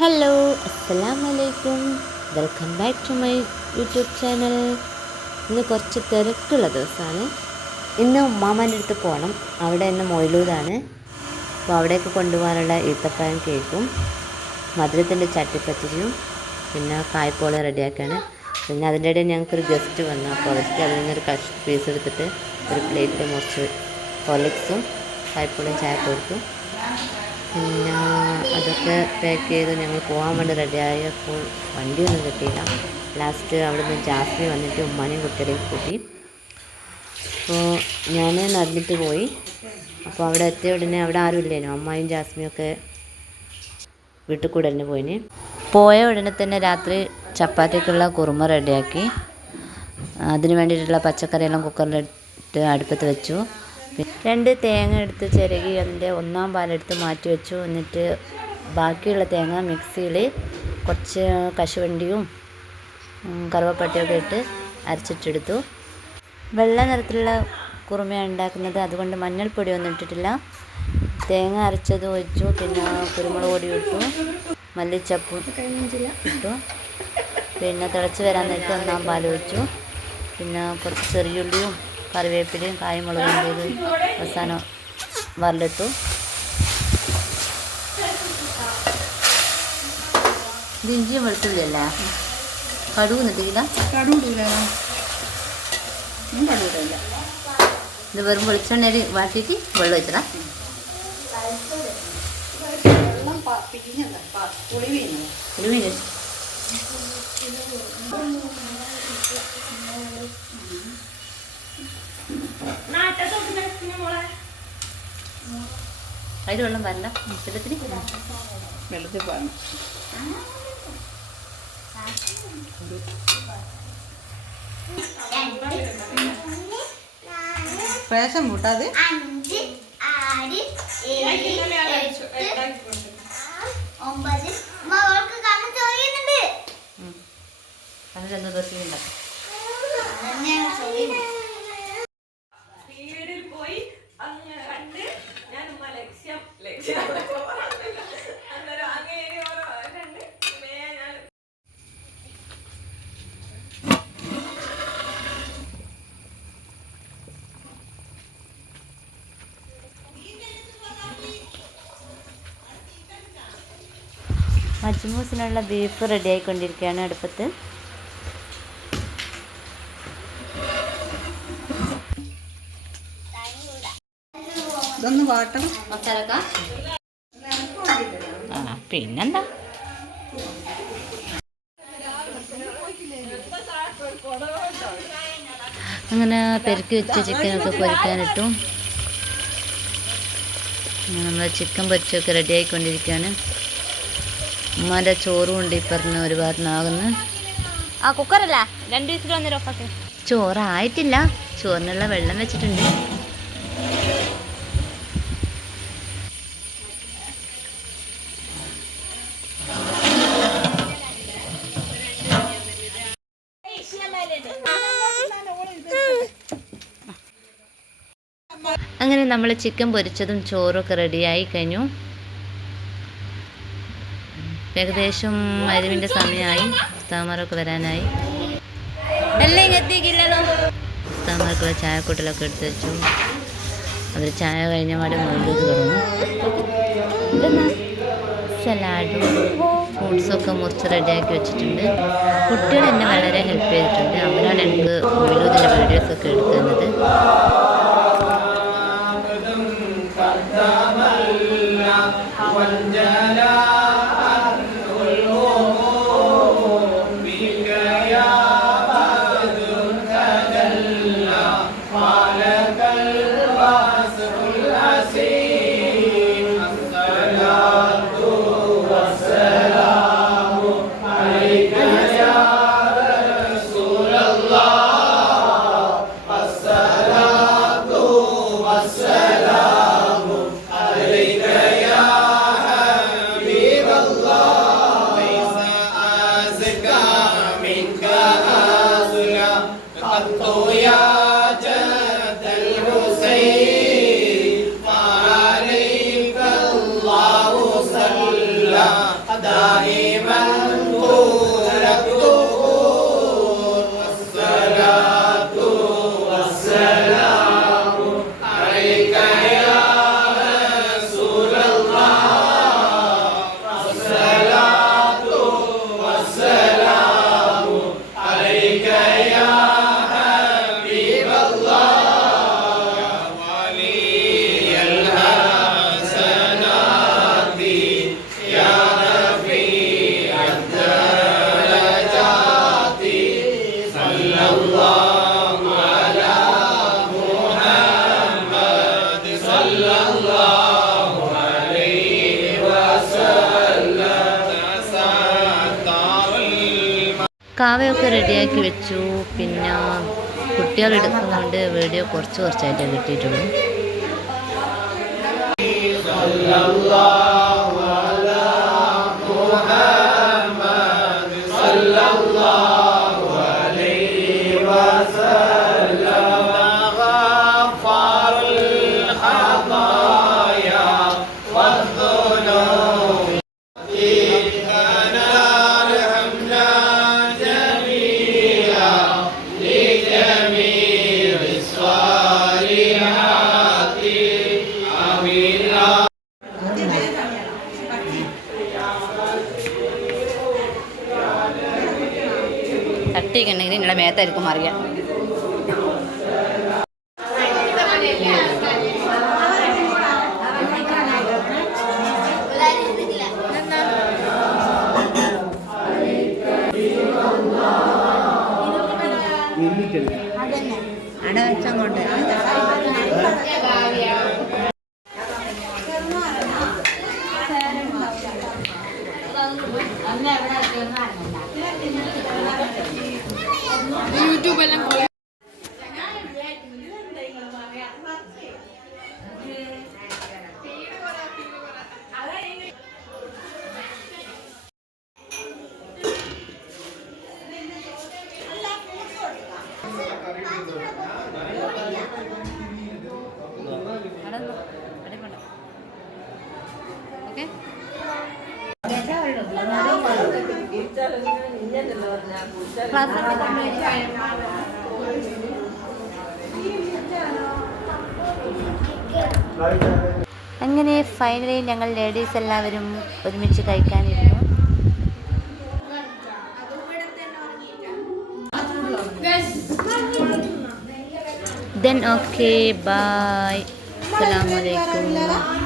Hello, അസ്സലാമലൈക്കും. Welcome back to my YouTube channel. ഇന്ന് കുറച്ച് തിരക്കുള്ള ദിവസമാണ്. ഇന്ന് ഉമ്മാമാൻ്റെ അടുത്ത് പോകണം. അവിടെ ഇന്ന് മൊയ്ലൂദാണ്. അപ്പോൾ അവിടേക്ക് കൊണ്ടുപോകാനുള്ള ഈത്തപ്പഴം കേക്കും മധുരത്തിൻ്റെ ചട്ടിപ്പത്തിരിയും പിന്നെ കായ്പോള റെഡിയാക്കാണ്. പിന്നെ അതിൻ്റെ ഇടയിൽ ഞങ്ങൾക്കൊരു ഗസ്റ്റ് വന്നു. അപ്പോൾ അവർക്ക് അതിൽ നിന്നൊരു പീസ് എടുത്തിട്ട് ഒരു പ്ലേറ്റിൽ മുറിച്ച് ഹോർലിക്സും കായ്പോളയും ചായ കൊടുത്തു. പിന്നെ അതൊക്കെ പാക്ക് ചെയ്ത് ഞങ്ങൾ പോകാൻ വേണ്ടി റെഡിയായപ്പോൾ വണ്ടിയൊന്നും കിട്ടിയില്ല. ലാസ്റ്റ് അവിടെ നിന്ന് ജാസ്മി വന്നിട്ട് ഉമ്മാനെയും കുട്ടികളെയും കൂട്ടി. അപ്പോൾ ഞാൻ നടന്നിട്ട് പോയി. അപ്പോൾ അവിടെ എത്തിയ ഉടനെ അവിടെ ആരും ഇല്ലേനു. അമ്മായും ജാസ്മിയൊക്കെ വീട്ടിൽ കൂടെ തന്നെ പോയിന്. പോയ ഉടനെ തന്നെ രാത്രി ചപ്പാത്തിക്കുള്ള കുറുമ റെഡിയാക്കി. അതിന് വേണ്ടിയിട്ടുള്ള പച്ചക്കറിയെല്ലാം കുക്കറിലിട്ട് അടുപ്പത്ത് വെച്ചു. 2 തേങ്ങ എടുത്ത് ചിരകി അതിൻ്റെ ഒന്നാം പാലെടുത്ത് മാറ്റി വെച്ചു. എന്നിട്ട് ബാക്കിയുള്ള തേങ്ങ മിക്സിയിൽ കുറച്ച് കശുവണ്ടിയും കറുവപ്പട്ടയൊക്കെ ഇട്ട് അരച്ചിട്ടെടുത്തു. വെള്ള നിറത്തിലുള്ള കുറുമയാണ് ഉണ്ടാക്കുന്നത്. അതുകൊണ്ട് മഞ്ഞൾപ്പൊടിയൊന്നും ഇട്ടിട്ടില്ല. തേങ്ങ അരച്ചത് ഒഴിച്ചു. പിന്നെ കുരുമുളക് പൊടി ഇട്ടു, മല്ലിച്ചപ്പും ഇട്ടു. പിന്നെ തിളച്ച് വരാൻ നേരത്തെ ഒന്നാം പാൽ ഒഴിച്ചു. പിന്നെ കുറച്ച് ചെറിയുള്ളിയും കറിവേപ്പിലയും കായ്മുളകും ചെയ്ത് അവസാനം വറലിട്ടു. ഇത് ഇഞ്ചിയും വെളുത്തുള്ളിയല്ല, കടുക് നിട്ടില്ല. ഇത് വെറും വെളിച്ചെണ്ണയിൽ വാട്ടിയിട്ട് വെള്ളം ഒഴിച്ചടാ. പുളിമീൻ അതിൽ വെള്ളം പാരണ്ട, വെള്ളത്തിൽ പാരണം. പ്രേശം കൂട്ടാതെ അതിലെന്തോ ദോശ ഉണ്ടാക്കും. മജ്മൂസിനുള്ള ബീഫ് റെഡി ആയിക്കൊണ്ടിരിക്കുകയാണ് അടുപ്പത്ത്. ഇതൊന്ന് വാട്ടണം. പിന്നെന്താ, അങ്ങനെ പെരുക്കി വെച്ച ചിക്കനൊക്കെ പൊരിക്കാനിട്ടു. നമ്മൾ ചിക്കൻ പൊരിച്ചൊക്കെ റെഡി ആയിക്കൊണ്ടിരിക്കുകയാണ്. ഉമ്മാൻ്റെ ചോറും ഉണ്ട് ഈ പറഞ്ഞ ഒരു ഭാഗത്തുനിന്നാകുന്നു. ആ കുക്കറല്ല, 2 വിസിൽ വന്നേരം ഓഫാക്കി. ചോറായിട്ടില്ല, ചോറിനുള്ള വെള്ളം വെച്ചിട്ടുണ്ട്. അങ്ങനെ നമ്മൾ ചിക്കൻ പൊരിച്ചതും ചോറൊക്കെ റെഡിയായി കഴിഞ്ഞു. ഏകദേശം മരുവിൻ്റെ സമയമായി. ഉസ്താമാരൊക്കെ വരാനായി. ഉസ്താമാർക്കുള്ള ചായക്കൂട്ടലൊക്കെ എടുത്ത് വെച്ചു. അവർ ചായ കഴിഞ്ഞ പാടെ മൗലൂദ് തുടങ്ങും. സലാഡും ഫ്രൂട്ട്സൊക്കെ മുറിച്ച് റെഡിയാക്കി വെച്ചിട്ടുണ്ട്. കുട്ടികൾ എന്നെ വളരെ ഹെൽപ്പ് ചെയ്തിട്ടുണ്ട്. അവരാണ് എനിക്ക് മൗലൂദിൻ്റെ വീഡിയോസൊക്കെ എടുക്കുന്നത്. السلام കാവയൊക്കെ റെഡിയാക്കി വെച്ചു. പിന്നെ കുട്ടികൾ എടുക്കുന്നതുകൊണ്ട് വീഡിയോ കുറച്ചായിട്ടേ കിട്ടിയിട്ടുള്ളൂ. തട്ടിക്കുണ്ടെങ്കിൽ നിങ്ങളുടെ മേത്തായിരിക്കും അറിയാം. അടവച്ചങ്ങോട്ട് യൂട്യൂബെല്ലാം അങ്ങനെ ഫൈനലി ഞങ്ങൾ ലേഡീസ് എല്ലാവരും ഒരുമിച്ച് കഴിക്കാനിരുന്നു. Then okay, bye. Assalamualaikum.